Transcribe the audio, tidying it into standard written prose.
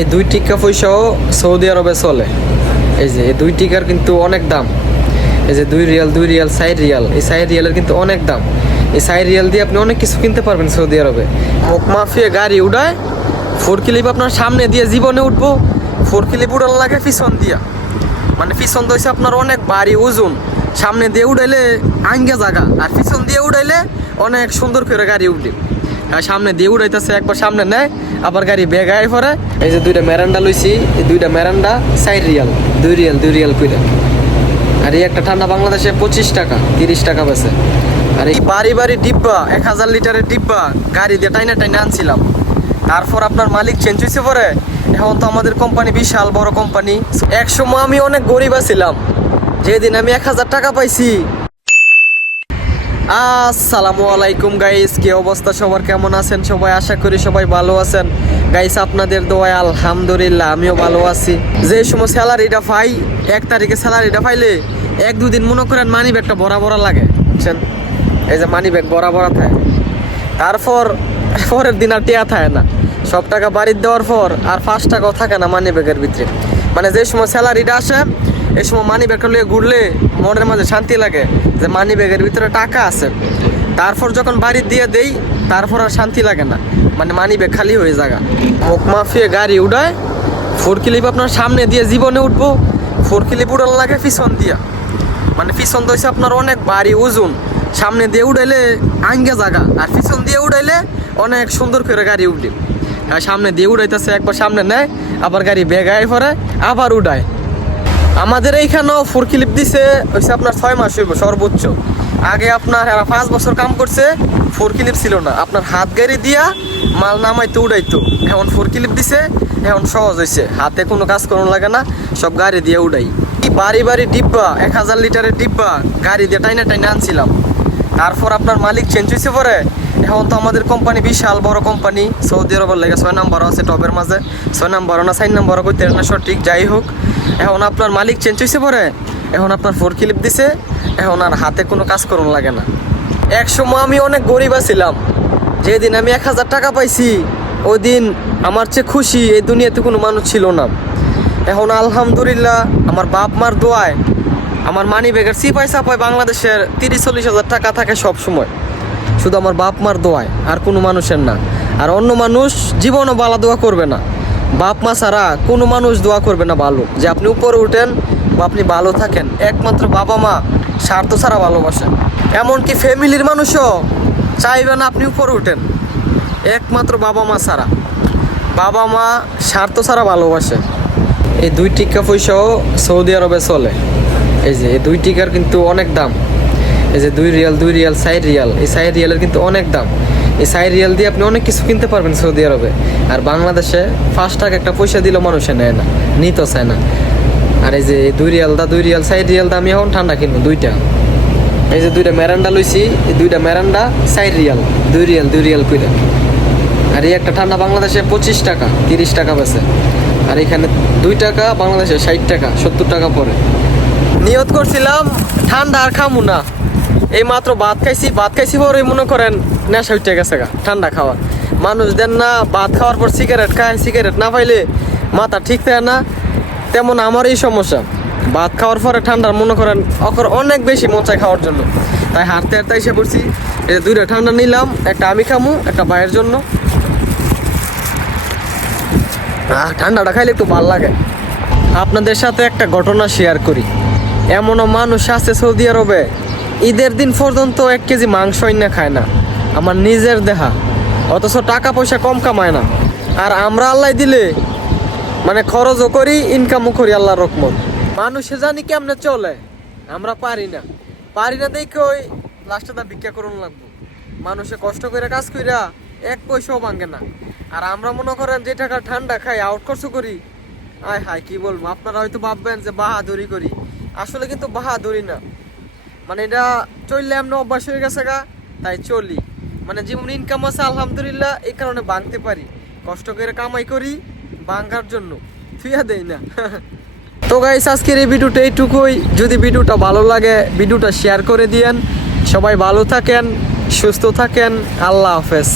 এই 2 টিকা পয়সাও সৌদি আরবে চলে। এই যে এই 2 টিকার কিন্তু অনেক দাম। এই যে 2 রিয়াল 4 রিয়াল, এই 4 রিয়ালের কিন্তু অনেক দাম। এই 4 রিয়াল দিয়ে আপনি অনেক কিছু কিনতে পারবেন সৌদি আরবে। মুখ মাফিয়ে গাড়ি উড়ায়, 4 ক্লিপ আপনার সামনে দিয়ে জীবনে উঠবো, 4 ক্লিপ উড়ানো লাগে পিছন দিয়া। মানে পিছন দইছে আপনার অনেক ভারী ওজন, সামনে দিয়ে উড়াইলে আঙ্গে জায়গা, আর পিছন দিয়ে উড়াইলে অনেক সুন্দর করে গাড়ি উঠে। আর সামনে দিয়ে উড়াইতেছে, একবার সামনে নেয় আবার গাড়ি বেগায় পরে। এই যে 2টা মেরান্ডা লইছি, এই 2টা মেরান্ডা 4 রিয়াল, 2 রিয়াল করে। আর এই একটা ঠান্ডা বাংলাদেশে 25 টাকা 30 টাকা বেছে। আর এই বাড়ি ডিব্বা 1000 লিটারের ডিব্বা গাড়ি দিয়ে টাইনা আনছিলাম। তারপর আপনার মালিক চেঞ্জ হয়েছে পরে, এখন তো আমাদের কোম্পানি বিশাল বড় কোম্পানি। এক সময় আমি অনেক গরিব ছিলাম, যেদিন আমি 1000 টাকা পাইছি। আসসালামু আলাইকুম গাইস, কি অবস্থা সবার, কেমন আছেন সবাই? আশা করি সবাই ভালো আছেন গাইস। আপনাদের দোয়ায় আলহামদুলিল্লাহ আমিও ভালো আছি। যে সময় স্যালারিটা পাই, 1 তারিখে স্যালারিটা পাইলে 1-2 দিন মনে করেন মানি ব্যাগটা ভরা লাগে, বুঝছেন? এই যে মানি ব্যাগ ভরা থাকে। তারপর পরের দিন আর টিয়া থাকে না, সব টাকা বাড়ির দেওয়ার পর আর 5 টাকাও থাকে না মানি ব্যাগের ভিতরে। মানে যে সময় স্যালারিটা আসে, এই সময় মানি ব্যাগটা নিয়ে ঘুরলে মনের মাঝে শান্তি লাগে যে মানি ব্যাগের ভিতরে টাকা আছে। তারপর যখন বাড়ি দিয়ে দেই, তারপর আর শান্তি লাগে না, মানে মানি ব্যাগ খালি হয়ে যায়। মুখ মাফিয়ে গাড়ি উড়ায়, 4 ক্লিপ আপনার সামনে দিয়ে জীবনে উঠবো, 4 ক্লিপ উড়ানো লাগে পিছন দিয়া। মানে পিছন দইছে আপনার অনেক ভারী ওজন, সামনে দিয়ে উড়াইলে আঙ্গে জায়গা, আর পিছন দিয়ে উড়াইলে অনেক সুন্দর করে গাড়ি উঠে। আর সামনে দিয়ে উড়াইতেছে, একবার সামনে নেয় আবার গাড়ি বেগায় পরে আবার উড়ায়। আমাদের এইখানেও 4 ক্লিপ দিছে হচ্ছে আপনার 6 মাস হইব সর্বোচ্চ। আগে আপনার 5 বছর কাম করছে, 4 ক্লিপ ছিল না, আপনার হাত গাড়ি দিয়া মাল নামাইতো উড়াইতো। এখন 4 ক্লিপ দিছে, এখন সহজ হয়েছে, হাতে কোনো কাজ করানো লাগে না, সব গাড়ি দিয়ে উড়াই। বাড়ি ডিব্বা 1000 লিটারের ডিব্বা গাড়ি দিয়ে টাইনা আনছিলাম। তারপর আপনার মালিক চেঞ্জ হয়েছে পরে, এখন তো আমাদের কোম্পানি বিশাল বড় কোম্পানি। সৌদি আরবের লেগে 6 নাম্বারও আছে টপের মাঝে, 6 নাম্বারও না 4 নাম্বারও করতে না সঠিক, যাই হোক। এখন আপনার মালিক চেঞ্জ হয়েছে পরে, এখন আপনার 4 ক্লিপ দিছে, এখন আর হাতে কোনো কাজ করানো লাগে না। এক সময় আমি অনেক গরিব ছিলাম, যেদিন আমি 1000 টাকা পাইছি, ওই দিন আমার চেয়ে খুশি এই দুনিয়াতে কোনো মানুষ ছিল না। এখন আলহামদুলিল্লাহ আমার বাপ মার দোয়ায় আমার মানি ব্যাগের চিপাই চাপাই বাংলাদেশের 30-40 হাজার টাকা থাকে সব সময়, শুধু আমার বাপ মার দোয়ায়, আর কোনো মানুষের না। আর অন্য মানুষ জীবনও ভালো দোয়া করবে না, বাপ মা ছাড়া কোনো মানুষ দোয়া করবে না ভালো, যে আপনি উপরে উঠেন বা আপনি ভালো থাকেন। একমাত্র বাবা মা স্বার্থ ছাড়া ভালোবাসেন, এমনকি ফ্যামিলির মানুষও চাইবে না আপনি উপরে উঠেন, একমাত্র বাবা মা ছাড়া। বাবা মা স্বার্থ ছাড়া ভালোবাসে। এই 2 টিকা পয়সাও সৌদি আরবে চলে। এই যে এই 2 টিকার কিন্তু অনেক দাম। এই যে 2 রিয়াল 4 রিয়াল, এই 4 রিয়ালের কিন্তু অনেক দাম। এই 4 রিয়াল দিয়ে আপনি অনেক কিছু কিনতে পারবেন সৌদি আরবে। আর বাংলাদেশে 5 টাকা একটা পয়সা দিলেও মানুষে নেয় না, নিতে চায় না। আর এই যে 2 রিয়াল 4 রিয়াল দাম এখন ঠান্ডা কিনবো 2টা। এই যে 2টা মেরান্ডা লইছি, এই 2টা মেরান্ডা 4 রিয়াল, 2 রিয়াল করে। আর এই একটা ঠান্ডা বাংলাদেশে 25 টাকা 30 টাকা বেছে। আর এখানে 2 টাকা বাংলাদেশে 60 টাকা 70 টাকা পরে। নিয়ত করছিলাম ঠান্ডা আর খামু না, এই মাত্র ভাত খাইছি পরে মনে করেন নেশা উঠে গেছে ঠান্ডা খাওয়া। মানুষ দেন না ভাত খাওয়ার পর সিগারেট খায়, সিগারেট না পাইলে মাথা ঠিক থাকে না, তেমন আমার এই সমস্যা। ভাত খাওয়ার পরে ঠান্ডার মনে করেন অনেক বেশি মন চায় খাওয়ার জন্য, তাই হাঁটতে এসে পড়ছি। এই যে 2টা ঠান্ডা নিলাম, একটা আমি খামু, একটা ভাইয়ের জন্য। ঠান্ডাটা খাইলে একটু ভালো লাগে। আপনাদের সাথে একটা ঘটনা শেয়ার করি। এমনও মানুষ আছে সৌদি আরবে ঈদের দিন পর্যন্ত 1 কেজি মাংস না খায় না, আমার নিজের দেহা, অথচ টাকা পয়সা কম কামায় না। আর আমরা আল্লাহ দিলে মানে খরচও করি, ইনকামও করি আল্লাহর রহমত। মানুষে জানি কেমনে চলে, আমরা পারি না দেখে ওই লাস্টে তা ভিক্ষা করুন লাগবো। মানুষে কষ্ট করে কাজ কইরা 1 পয়সাও ভাঙে না, আর আমরা মনে করেন যে টাকা ঠান্ডা খাই আউট খরচ করি। আয় হায় কি বলবো, আপনারা হয়তো ভাববেন যে বাহাদুরি করি, আসলে কিন্তু বাহাদুরি না, মানে এটা চললে এমন অভ্যাস হয়ে গেছে তাই চলি। মানে জীবন ইনকাম আছে আলহামদুলিল্লাহ, এই কারণে ভাঙতে পারি, কষ্ট করে কামাই করি ভাঙার জন্য, ফিয়া দেই না। তো গাইস আজকের এই ভিডিওটা এইটুকুই। যদি ভিডিওটা ভালো লাগে ভিডিওটা শেয়ার করে দিয়েন। সবাই ভালো থাকেন, সুস্থ থাকেন, আল্লাহ হাফেজ।